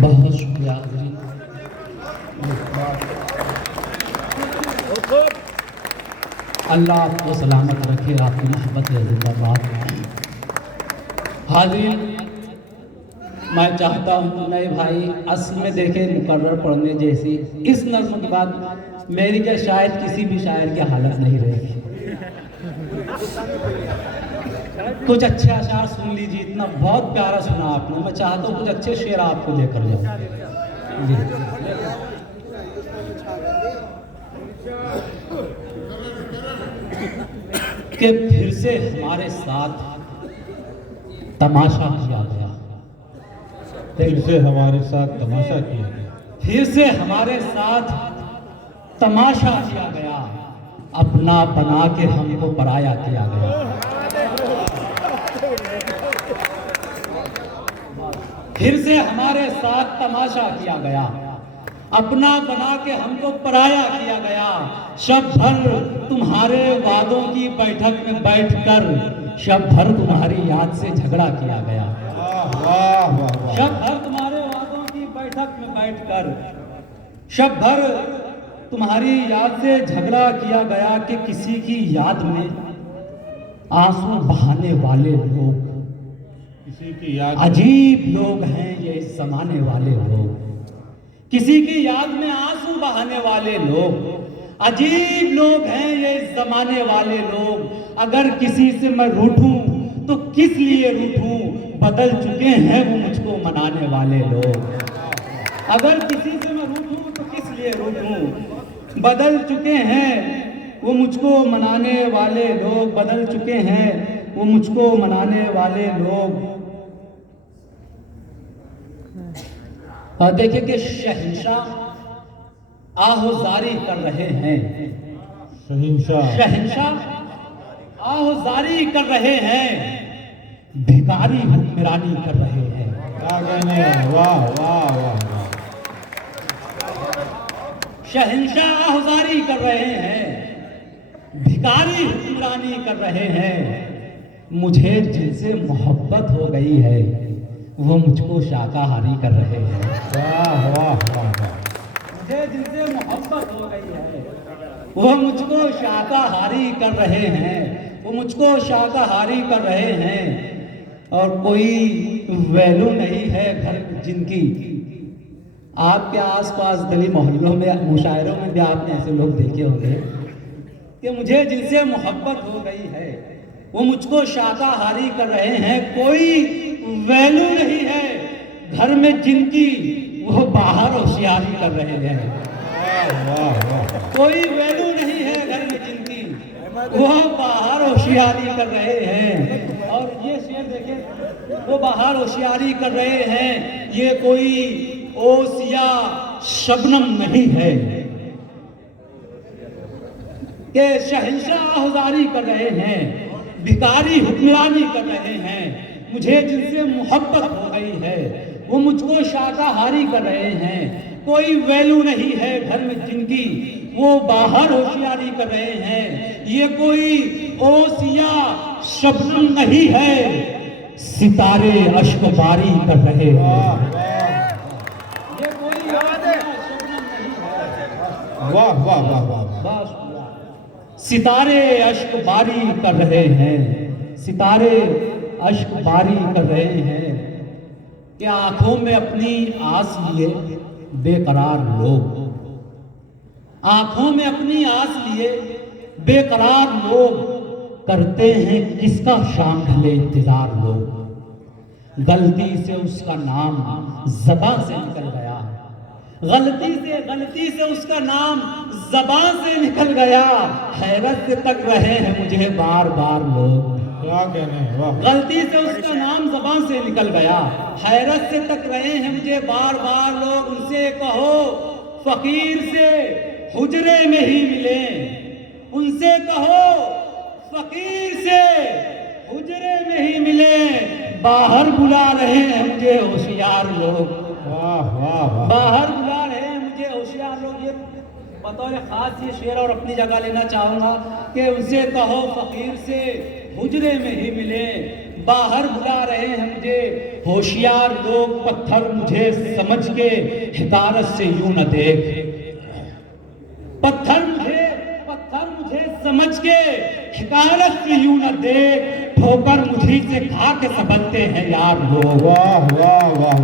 बहुत शुक्रिया। अल्लाह आपको सलामत रखे, आपकी मोहब्बत जिंदाबाद। हाज़रीन, मैं चाहता हूँ नए भाई असल में देखें मुकर्रर पढ़ने जैसी इस नज़्म के बाद मेरी क्या शायद किसी भी शायर की हालत नहीं रहेगी। कुछ अच्छे अशार सुन लीजिए, इतना बहुत प्यारा सुना आपने। मैं चाहता हूँ कुछ अच्छे शेर आपको देकर जाऊँ जी। कि फिर से हमारे साथ तमाशा किया गया, फिर से हमारे साथ तमाशा किया गया, फिर से हमारे साथ तमाशा किया गया, अपना बना के हमको पराया किया गया। फिर से हमारे साथ तमाशा किया गया, अपना बना के हमको पराया किया गया। शब भर तुम्हारे वादों की बैठक में बैठकर शब भर तुम्हारी याद से झगड़ा किया गया। वाह वाह वाह। शब भर तुम्हारे वादों की बैठक में बैठकर शब भर तुम्हारी याद से झगड़ा किया गया कि किसी की याद में आंसू बहाने वाले लोग, किसी की याद अजीब लोग हैं ये इस जमाने वाले लोग। किसी की याद में आंसू बहाने वाले लोग, अजीब लोग हैं ये इस जमाने वाले लोग। अगर किसी से मैं रूठूं तो किस लिए रूठूं, बदल चुके हैं वो मुझको मनाने वाले लोग। अगर किसी से मैं रूठूं तो किस लिए रूठूं, बदल चुके हैं वो मुझको मनाने वाले लोग, बदल चुके हैं वो मुझको मनाने वाले लोग। और देखिए कि शहंशाह आहुजारी कर रहे हैं, शहंशाह आहुजारी कर रहे हैं, भिखारी हुक्मरानी कर रहे हैं। क्या कहने हैं? वाह वाह वाह। शहंशाह आहुजारी कर रहे हैं, भिखारी हुक्मरानी कर रहे हैं। मुझे जिनसे मोहब्बत हो गई है वो मुझको शाकाहारी कर रहे हैं। वाह वाह वाह। मुझे जिनसे मोहब्बत हो गई है वो मुझको शाकाहारी कर रहे हैं, वो मुझको शाकाहारी कर रहे हैं। और कोई वैल्यू नहीं है घर जिनकी। आपके आसपास गली मोहल्लों में मुशायरों में भी आपने ऐसे लोग देखे होंगे कि मुझे जिनसे मोहब्बत हो गई है वो मुझको शाकाहारी कर रहे हैं। कोई वैल्यू नहीं है घर में जिनकी, वो बाहर होशियारी कर रहे हैं। वाह वाह। कोई वैल्यू नहीं है घर में जिनकी, वो बाहर होशियारी कर रहे हैं। और ये शेर देखें, वो बाहर होशियारी कर रहे हैं। ये कोई ओस या शबनम नहीं है कि शहंशाह आहुजारी कर रहे हैं, भिखारी हुक्मरानी कर रहे हैं। मुझे जिनसे मोहब्बत हो गई है वो मुझको शाकाहारी कर रहे हैं। कोई वैल्यू नहीं है घर में जिनकी, वो बाहर होशियारी कर रहे हैं। ये कोई ओस या शबनम नहीं है, सितारे अश्कबारी कर रहे हैं। ये कोई ओस या शबनम नहीं है। वाह वाह वाह वाह। बस सितारे अश्कबारी कर रहे हैं, सितारे अश्कबारी कर रहे हैं। कि आंखों में अपनी आस लिए बेकरार लोग, आंखों में अपनी आस लिए बेकरार लोग, करते हैं किसका शाम ढले इंतजार लोग। गलती से उसका नाम ज़बान से निकल गया, गलती से उसका नाम ज़बान से निकल गया। हैरत से तक रहे हैं मुझे बार बार लोग। क्या कहने हैं? वाह। गलती से उसका नाम ज़बान से निकल गया, हैरत से तक रहे हैं मुझे बार बार लोग। उनसे कहो फकीर से हुजरे में ही मिले, उनसे कहो फकीर से हुजरे में ही मिले। बाहर बुला रहे हैं मुझे होशियार लोग, वाह वाह वाह। बाहर बुला रहे हैं मुझे होशियार लोग। ये बतौर खास ये शेर और अपनी जगह लेना चाहूंगा कि उनसे कहो फकीर से हुजरे में ही मिले। बाहर बुला रहे हैं मुझे होशियार लोग, पत्थर मुझे समझ के हिकारत से यूं न देख। पत्थर मुझे समझ के हिकारत से यूं न देख, ठोकर मुझी से खा के संभलते हैं यार लोग। वाह वाह वाह।